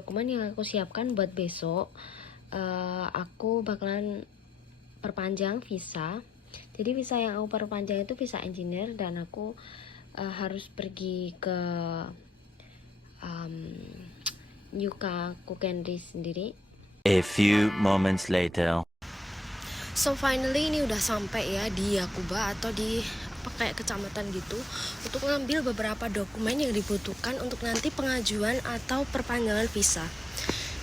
dokumen yang aku siapkan buat besok. Aku bakalan perpanjang visa. Jadi visa yang aku perpanjang itu visa engineer, dan aku harus pergi ke Nyuka Kukendri sendiri. A few moments later. So finally ini udah sampai ya di Yakuba, atau di kayak kecamatan gitu, untuk ngambil beberapa dokumen yang dibutuhkan untuk nanti pengajuan atau perpanjangan visa.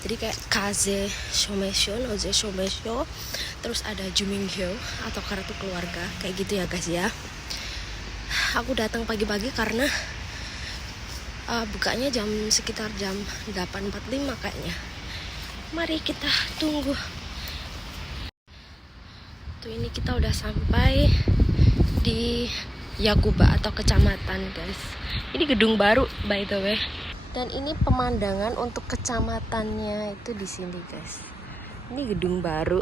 Jadi kayak Kaze Shomesho, Noze Shomesho, terus ada Jumingyo atau kartu keluarga, kayak gitu ya guys ya. Aku datang pagi-pagi karena bukanya sekitar jam 8.45 kayaknya. Mari kita tunggu. Tuh, ini kita udah sampai di Yakuba atau kecamatan guys. Ini gedung baru by the way. Dan ini pemandangan untuk kecamatannya itu di sini guys. Ini gedung baru.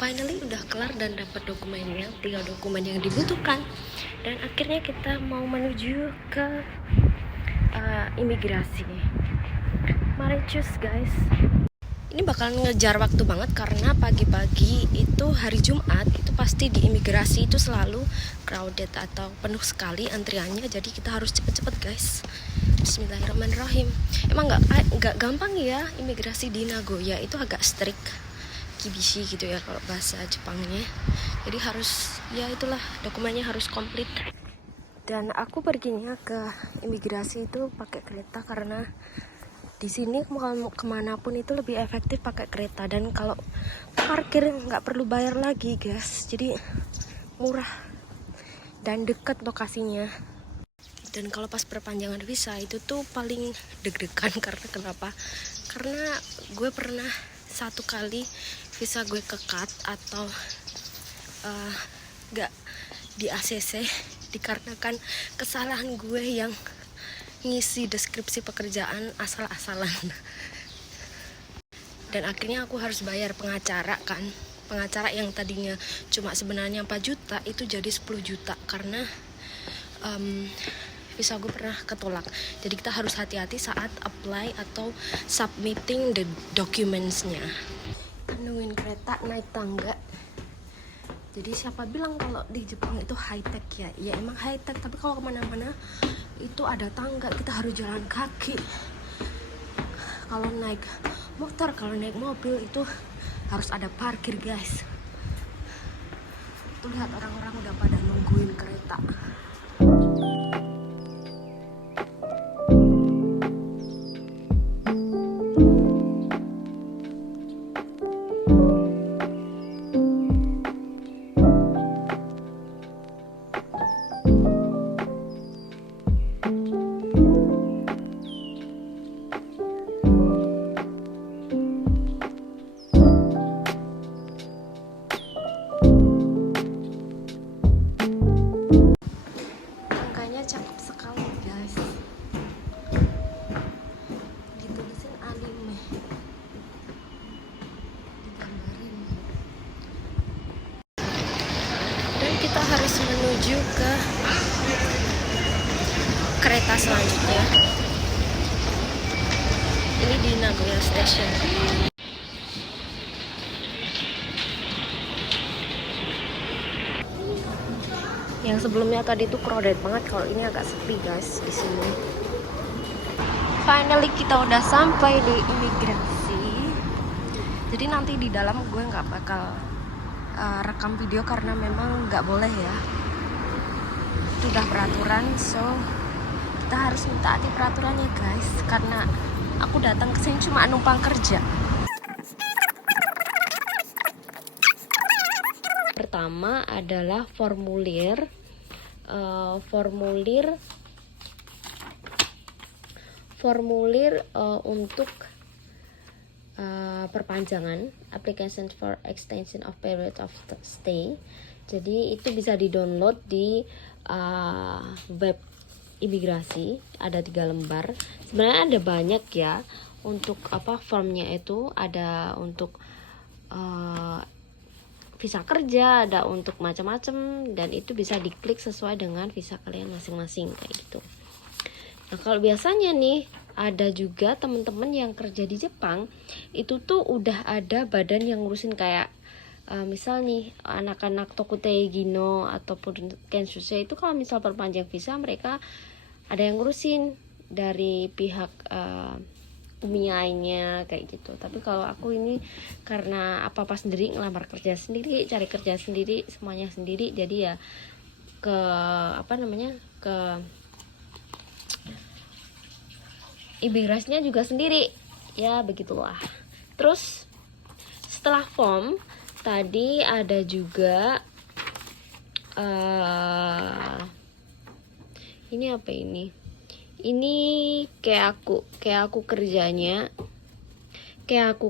Finally udah kelar dan dapat dokumennya, tinggal dokumen yang dibutuhkan. Dan akhirnya kita mau menuju ke imigrasi. Mari cus guys. Ini bakalan ngejar waktu banget karena pagi-pagi itu hari Jumat itu pasti di imigrasi itu selalu crowded atau penuh sekali antriannya, jadi kita harus cepet-cepet guys. Bismillahirrahmanirrahim. Emang nggak gampang ya imigrasi di Nagoya, itu agak strict, kibishi gitu ya kalau bahasa Jepangnya. Jadi harus, ya itulah, dokumennya harus komplit. Dan aku perginya ke imigrasi itu pakai kereta karena di sini kemanapun itu lebih efektif pakai kereta, dan kalau parkir nggak perlu bayar lagi guys, jadi murah dan dekat lokasinya. Dan kalau pas perpanjangan visa itu tuh paling deg-degan karena kenapa? Karena gue pernah satu kali visa gue kekat atau nggak di ACC dikarenakan kesalahan gue yang ngisi deskripsi pekerjaan asal-asalan. Dan akhirnya aku harus bayar pengacara kan. Pengacara yang tadinya cuma sebenarnya 4 juta itu jadi 10 juta karena visa gue pernah ketolak. Jadi kita harus hati-hati saat apply atau submitting the documents-nya. Nungguin kereta naik tangga. Jadi siapa bilang kalau di Jepang itu high tech ya? Ya emang high tech, tapi kalau kemana-mana itu ada tangga, kita harus jalan kaki. Kalau naik motor, kalau naik mobil itu harus ada parkir guys. Tuh lihat orang-orang udah pada nungguin kereta. Cakep sekali guys, ditulisin anime, digambarin. Dan kita harus menuju ke kereta selanjutnya. Ini di Nagoya Station. Yang sebelumnya tadi tuh crowded banget, kalau ini agak sepi guys di sini. Finally kita udah sampai di imigrasi. Jadi nanti di dalam gue nggak bakal rekam video karena memang nggak boleh ya. Itu udah peraturan, so kita harus mentaati peraturannya guys. Karena aku datang ke sini cuma numpang kerja. Pertama adalah formulir untuk perpanjangan, application for extension of period of stay. Jadi itu bisa di-download di web imigrasi, ada 3 lembar. Sebenarnya ada banyak ya untuk formnya itu, ada untuk visa kerja, ada untuk macam-macam, dan itu bisa diklik sesuai dengan visa kalian masing-masing kayak gitu. Nah, kalau biasanya nih ada juga teman-teman yang kerja di Jepang itu tuh udah ada badan yang ngurusin kayak misal nih anak-anak Tokutei Gino ataupun Kensusei itu kalau misal perpanjang visa mereka ada yang ngurusin dari pihak Kumiainya kayak gitu. Tapi kalau aku ini karena apa-apa sendiri, ngelamar kerja sendiri, cari kerja sendiri, semuanya sendiri, jadi ya ke ke imigrasinya juga sendiri ya, begitulah. Terus setelah form tadi ada juga ini apa ini kayak aku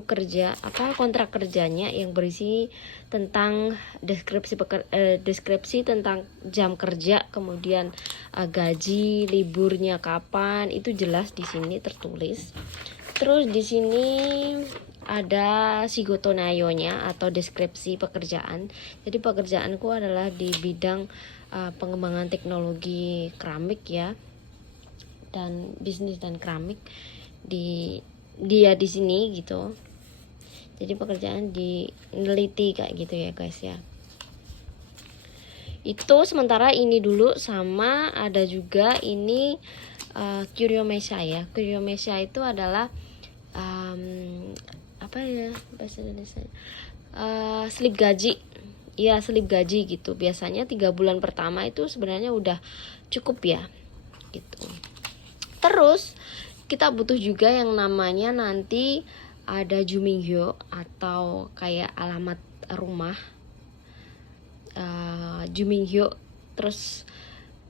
kerja kontrak kerjanya yang berisi tentang deskripsi tentang jam kerja, kemudian gaji, liburnya kapan, itu jelas di sini tertulis. Terus di sini ada Shigoto Nayo-nya atau deskripsi pekerjaan. Jadi pekerjaanku adalah di bidang pengembangan teknologi keramik ya, dan bisnis dan keramik di sini gitu. Jadi pekerjaan di neliti kayak gitu ya guys ya. Itu sementara ini dulu, sama ada juga ini Kuryomesha ya. Kuryomesha itu adalah apa ya bahasa Indonesia, slip gaji ya, slip gaji gitu. Biasanya 3 bulan pertama itu sebenarnya udah cukup ya gitu. Terus kita butuh juga yang namanya nanti ada Jumingyo atau kayak alamat rumah, Jumingyo, terus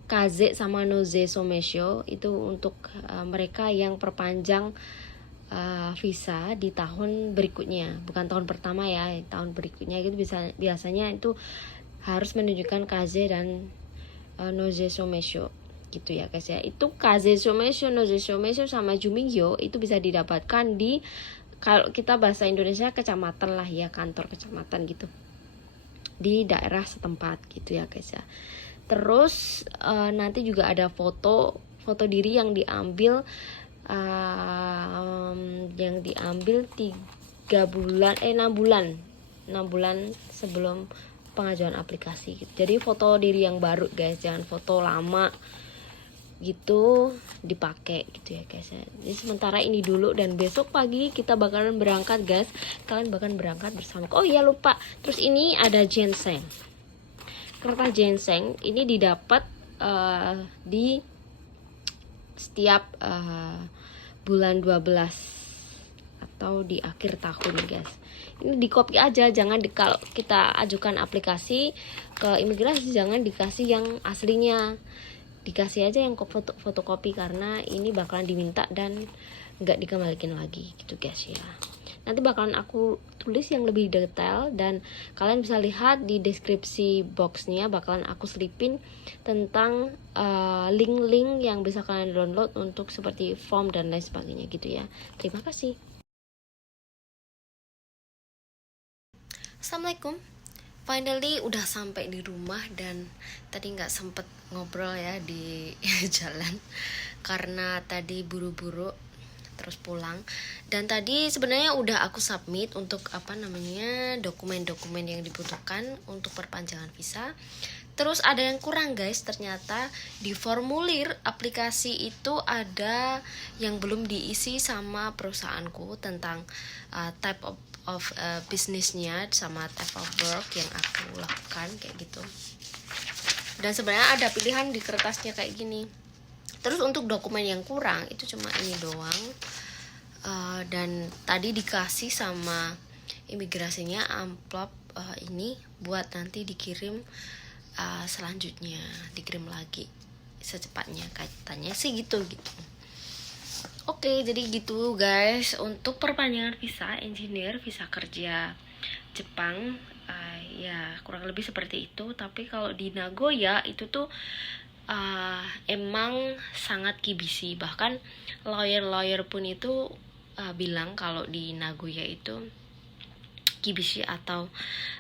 Kaze sama Noze Somesho itu untuk mereka yang perpanjang visa di tahun berikutnya, bukan tahun pertama ya, tahun berikutnya itu biasanya itu harus menunjukkan Kaze dan Noze Somesho gitu ya guys ya. Itu Kaze Somesho, Noze Somesho sama Jumingyo itu bisa didapatkan di, kalau kita bahasa Indonesia kecamatan lah ya, kantor kecamatan gitu di daerah setempat gitu ya guys ya. Terus nanti juga ada foto diri yang diambil 6 bulan sebelum pengajuan aplikasi gitu. Jadi foto diri yang baru guys, jangan foto lama gitu dipakai gitu ya guys ya. Jadi sementara ini dulu, dan besok pagi kita bakalan berangkat guys. Kalian bakalan berangkat bersama. Oh iya lupa. Terus ini ada ginseng. Kertas ginseng ini didapat di setiap bulan 12 atau di akhir tahun guys. Ini di copy aja, jangan kalau kita ajukan aplikasi ke imigrasi jangan dikasih yang aslinya, dikasih aja yang fotokopi, karena ini bakalan diminta dan nggak dikembalikan lagi gitu guys ya. Nanti bakalan aku tulis yang lebih detail, dan kalian bisa lihat di deskripsi boxnya bakalan aku selipin tentang link-link yang bisa kalian download untuk seperti form dan lain sebagainya gitu ya. Terima kasih. Assalamualaikum. Finally udah sampai di rumah, dan tadi nggak sempet ngobrol ya di jalan karena tadi buru-buru terus pulang. Dan tadi sebenarnya udah aku submit untuk dokumen-dokumen yang dibutuhkan untuk perpanjangan visa. Terus ada yang kurang guys, ternyata di formulir aplikasi itu ada yang belum diisi sama perusahaanku tentang type of bisnisnya sama type of work yang aku lakukan kayak gitu. Dan sebenarnya ada pilihan di kertasnya kayak gini. Terus untuk dokumen yang kurang itu cuma ini doang. Dan tadi dikasih sama imigrasinya amplop ini buat nanti dikirim selanjutnya, dikirim lagi secepatnya katanya sih gitu. Oke, jadi gitu guys untuk perpanjangan visa engineer, visa kerja Jepang. Ya kurang lebih seperti itu. Tapi kalau di Nagoya itu tuh emang sangat kibisi. Bahkan lawyer pun itu bilang kalau di Nagoya itu kibisi atau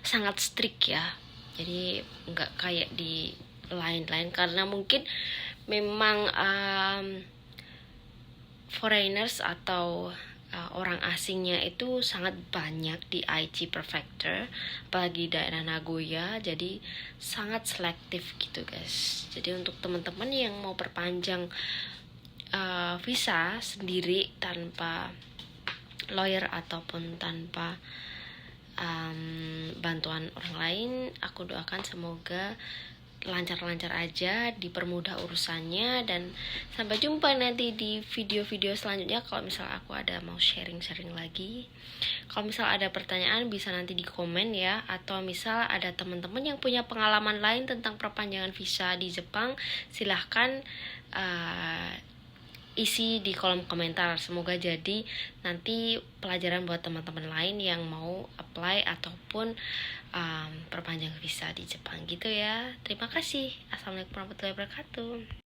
sangat strict ya. Jadi nggak kayak di lain-lain, karena mungkin memang foreigners atau orang asingnya itu sangat banyak di Aichi Prefecture, apalagi daerah Nagoya, jadi sangat selektif gitu guys. Jadi untuk teman-teman yang mau perpanjang visa sendiri tanpa lawyer ataupun tanpa bantuan orang lain, aku doakan semoga lancar-lancar aja, dipermudah urusannya, dan sampai jumpa nanti di video-video selanjutnya. Kalau misal aku ada mau sharing-sharing lagi, kalau misal ada pertanyaan bisa nanti di komen ya, atau misal ada teman-teman yang punya pengalaman lain tentang perpanjangan visa di Jepang, silahkan isi di kolom komentar. Semoga jadi nanti pelajaran buat teman-teman lain yang mau apply ataupun perpanjang visa di Jepang gitu ya. Terima kasih. Assalamualaikum warahmatullahi wabarakatuh.